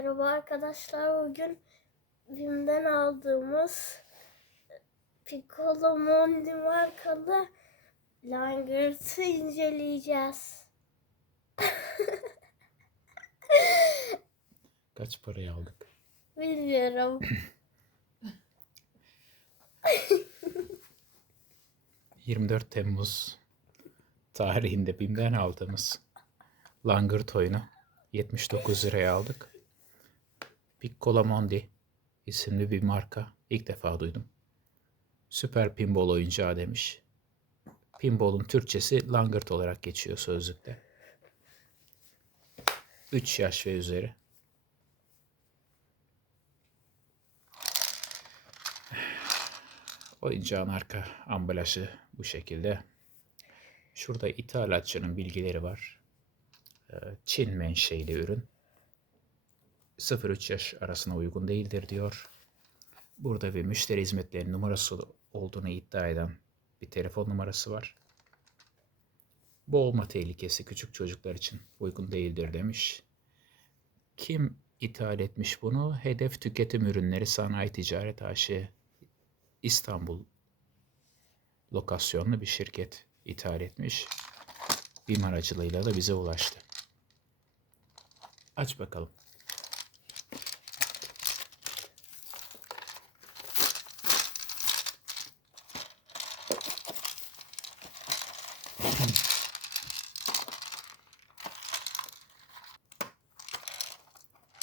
Merhaba arkadaşlar. Bugün BİM'den aldığımız Piccolo Mondi markalı langırtı inceleyeceğiz. Kaç paraya aldık? Bilmiyorum. ...24 Temmuz tarihinde BİM'den aldığımız langırt oyunu 79 liraya aldık. Piccolo Mondi isimli bir marka. İlk defa duydum. Süper pinball oyuncağı demiş. Pinball'un Türkçesi langırt olarak geçiyor sözlükte. 3 yaş ve üzeri. Oyuncağın arka ambalajı bu şekilde. Şurada ithalatçının bilgileri var. Ee, Çin menşeli ürün. 0-3 yaş arasına uygun değildir diyor. Burada bir müşteri hizmetleri numarası olduğunu iddia eden bir telefon numarası var. Boğulma tehlikesi küçük çocuklar için uygun değildir demiş. Kim ithal etmiş bunu? Hedef Tüketim Ürünleri Sanayi Ticaret AŞ İstanbul lokasyonlu bir şirket ithal etmiş. BİM aracılığıyla da bize ulaştı. Aç bakalım.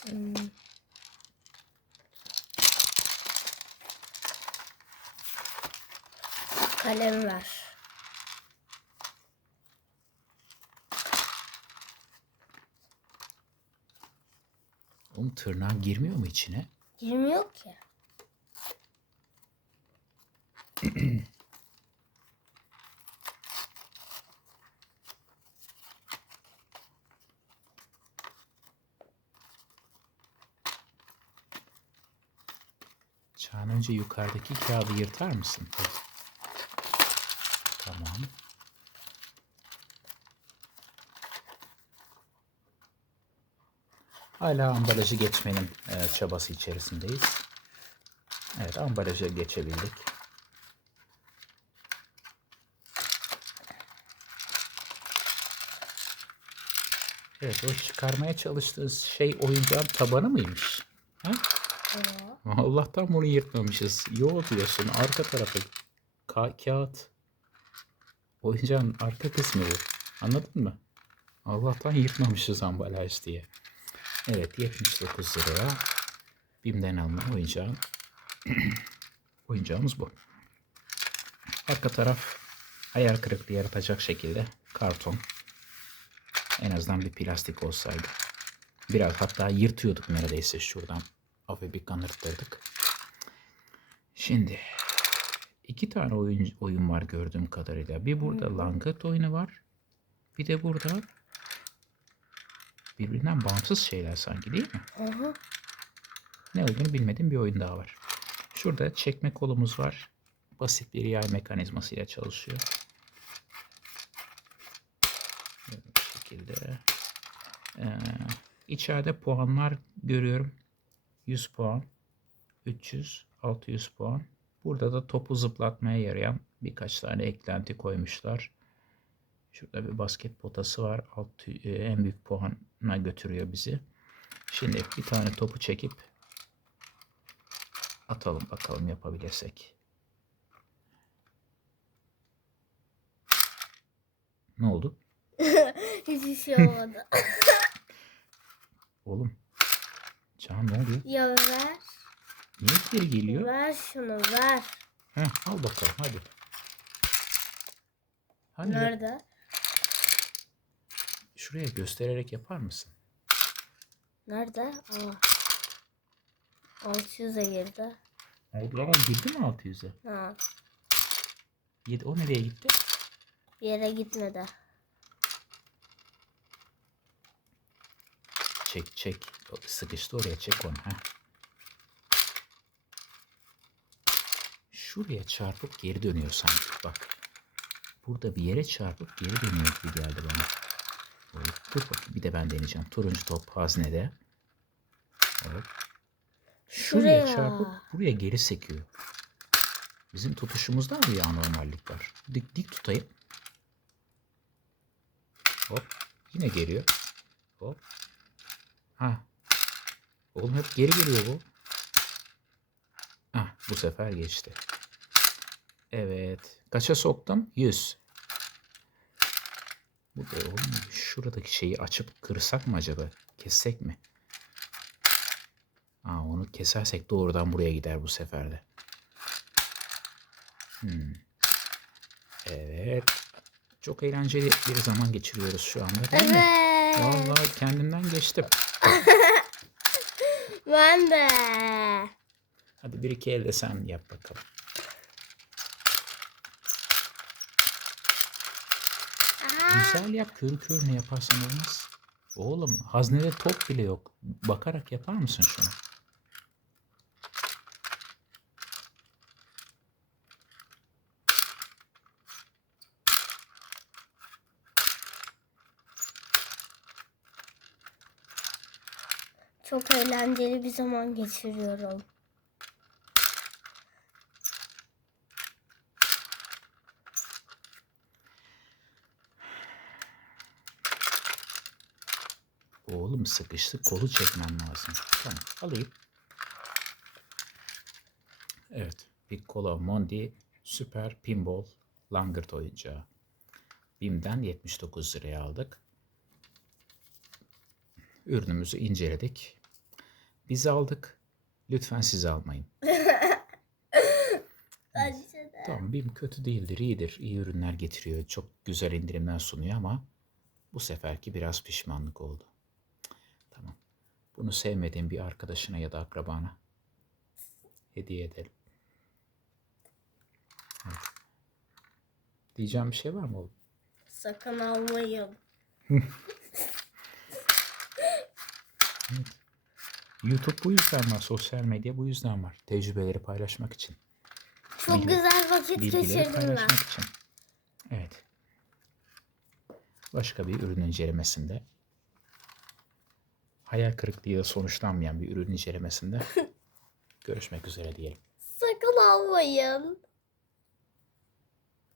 Hmm. Kalem ver. Oğlum tırnağın girmiyor mu içine? Girmiyor ki. Çağan önce yukarıdaki kağıdı yırtar mısın? Tamam. Hala ambalajı geçmenin e, çabası içerisindeyiz. Evet ambalajı geçebildik. Evet o çıkarmaya çalıştığınız şey oyuncağın tabanı mıymış? Ha? Aa, Allah'tan bunu yırtmamışız. Yo diyorsun arka tarafı ka- kağıt. Oyuncağın arka kısmı bu. Anladın mı? Allah'tan yırtmamışız ambalaj diye. Evet 79 liraya BİM'den alınan oyuncağın oyuncağımız bu. Arka taraf hayal kırıklığı yaratacak şekilde karton. En azından bir plastik olsaydı. Biraz hatta yırtıyorduk neredeyse şuradan. Hafif bir kanırttırdık. Şimdi iki tane oyun, oyun var gördüğüm kadarıyla. Bir burada langırt oyunu var. Bir de burada birbirinden bağımsız şeyler sanki değil mi? hı hı. Ne olduğunu bilmediğim bir oyun daha var. Şurada çekme kolumuz var. Basit bir yay mekanizmasıyla çalışıyor. Bu şekilde. Ee, içeride puanlar görüyorum. 100 puan, 300, 600 puan. Burada da topu zıplatmaya yarayan birkaç tane eklenti koymuşlar. Şurada bir basket potası var. Alt, e, en büyük puana götürüyor bizi. Şimdi bir tane topu çekip atalım bakalım yapabilirsek. Ne oldu? Hiçbir şey olmadı. Oğlum. Can ne oluyor? ya ver. Niye geri geliyor? Ver şunu ver. Heh, al bakalım hadi. Hani Nerede? Şuraya göstererek yapar mısın? Nerede? Aa. 600'e girdi. Oldu ama girdi mi 600'e? Ha. Yedi, o nereye gitti? Bir yere gitmedi. Çek çek. Sıkıştı oraya çek onu. Heh. Şuraya çarpıp geri dönüyor sanki. Bak. Burada bir yere çarpıp geri dönüyor gibi geldi bana. Dur bakayım bir de ben deneyeceğim. Turuncu top haznede. Şuraya, Şuraya. çarpıp buraya geri sekiyor. Bizim tutuşumuzda mı bir anormallik var? Dik, dik tutayım. Hop. Yine geliyor. Hop. Ha. Oğlum hep geri geliyor bu. Ah bu sefer geçti. Evet. Kaça soktum? 100. Bu da oğlum şuradaki şeyi açıp kırsak mı acaba? Kessek mi? Aa, onu kesersek doğrudan buraya gider bu sefer de. Hmm. Evet. Çok eğlenceli bir zaman geçiriyoruz şu anda değil mi? Evet. Vallahi kendimden geçtim. Ben de. Hadi bir iki elde sen yap bakalım. Aa, Güzel yap körü körüne yaparsan olmaz. Oğlum haznede top bile yok. Bakarak yapar mısın şunu? çok eğlenceli bir zaman geçiriyorum. Oğlum sıkıştı kolu çekmem lazım. Tamam alayım. Evet. Piccolo Mondi Süper Pinball Langırt oyuncağı. BİM'den 79 liraya aldık. Ürünümüzü inceledik. Biz aldık. Lütfen siz almayın. Bence de. Tamam BİM kötü değildir, iyidir. İyi ürünler getiriyor. Çok güzel indirimler sunuyor ama bu seferki biraz pişmanlık oldu. Bunu sevmediğin bir arkadaşına ya da akrabana hediye edelim. Evet. Diyeceğim bir şey var mı oğlum? Sakın almayın. YouTube bu yüzden var. Sosyal medya bu yüzden var. Tecrübeleri paylaşmak için. Çok Bilgi- güzel vakit geçirdim ben. için. Evet. Başka bir ürün incelemesinde hayal kırıklığıyla sonuçlanmayan bir ürün incelemesinde görüşmek üzere diyelim. Sakın almayın.